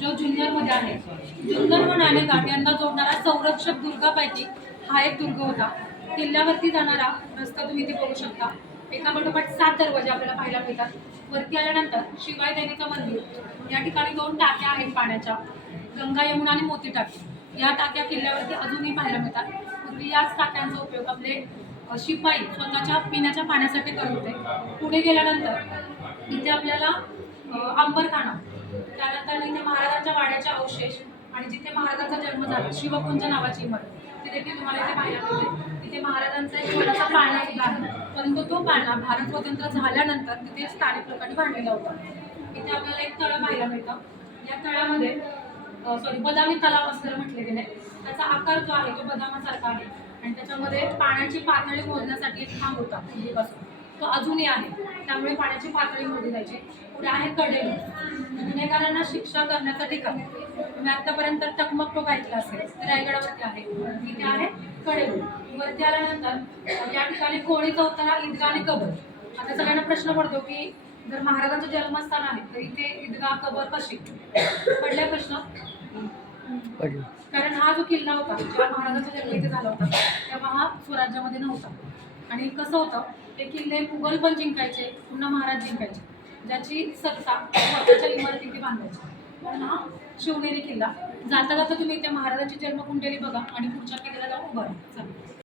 जो जुन्नरमध्ये आहे. जुन्नर व नाणेघाट यांना जोडणारा संरक्षक दुर्गापैकी हा एक दुर्ग होता. किल्ल्यावरती जाणारा रस्ता तुम्ही इथे बघू शकता. एका पाठोपाठ 7 दरवाजे आपल्याला पाहायला मिळतात. वरती आल्यानंतर शिवाय देवीचं मंदिर, या ठिकाणी 2 टाक्या आहेत पाण्याच्या, गंगा यमुना आणि मोती टाकी. या टाक्या किल्ल्यावरती अजूनही पाहायला मिळतात. पूर्वी याच टाक्यांचा उपयोग आपले शिपाई स्वतःच्या पिण्याच्या पाण्यासाठी करत होते. पुढे गेल्यानंतर इथे आपल्याला अंबरखाना, त्यानंतर इथे महाराजांच्या वाड्याचे अवशेष आणि जिथे महाराजांचा जन्म झाला शिवकुंज नावाची इमारत ती देखील तुम्हाला इथे पाहायला मिळते. इथे महाराजांचा एक छोटासा पाळणा सुद्धा आहे, परंतु तो पाळणा भारत स्वतंत्र झाल्यानंतर तिथे स्थानिक लोकांनी बांधलेला होता. इथे आपल्याला एक तळ पाहायला मिळतं. या तळ्यामध्ये बदामी तलाव असं म्हटले गेले. त्याचा आकार जो आहे तो बदामासारखा आहे आणि त्याच्यामध्ये पाण्याची पातळी मोजण्यासाठी एक खांब होता पूर्वीपासून, तो अजूनही आहे. त्यामुळे पाण्याची पातळी मोजली जायची. पुढे आहे कडेलू, गुन्हेगारांना शिक्षा करण्याचं ठिकाण. तुम्ही आतापर्यंत टकमक टोक ऐकलं असेल, तर रायगडावरती आहे. इथे आहे कडेलू. वरती आल्यानंतर या ठिकाणी कोळी चौथरा, ईदगाह आणि कबर. आता सगळ्यांना प्रश्न पडतो की जर महाराजांचं जन्मस्थान आहे तर इथे ईदगाह कबर कशी पडले प्रश्न? कारण हा जो किल्ला होता जेव्हा महाराजांचा जन्म इथे झाला होता तेव्हा हा स्वराज्यामध्ये नव्हता. आणि कसं होतं, हे किल्ले मुघल पण जिंकायचे, पुन्हा महाराज जिंकायचे, ज्याची सत्ता स्वतःच्या इमारतीत बांधायची. म्हणून हा शिवनेरी किल्ला. जाता जाता तुम्ही इथे महाराजांची जन्मकुंडली बघा आणि पुढच्या किल्ल्याला जाऊन उभा राहा.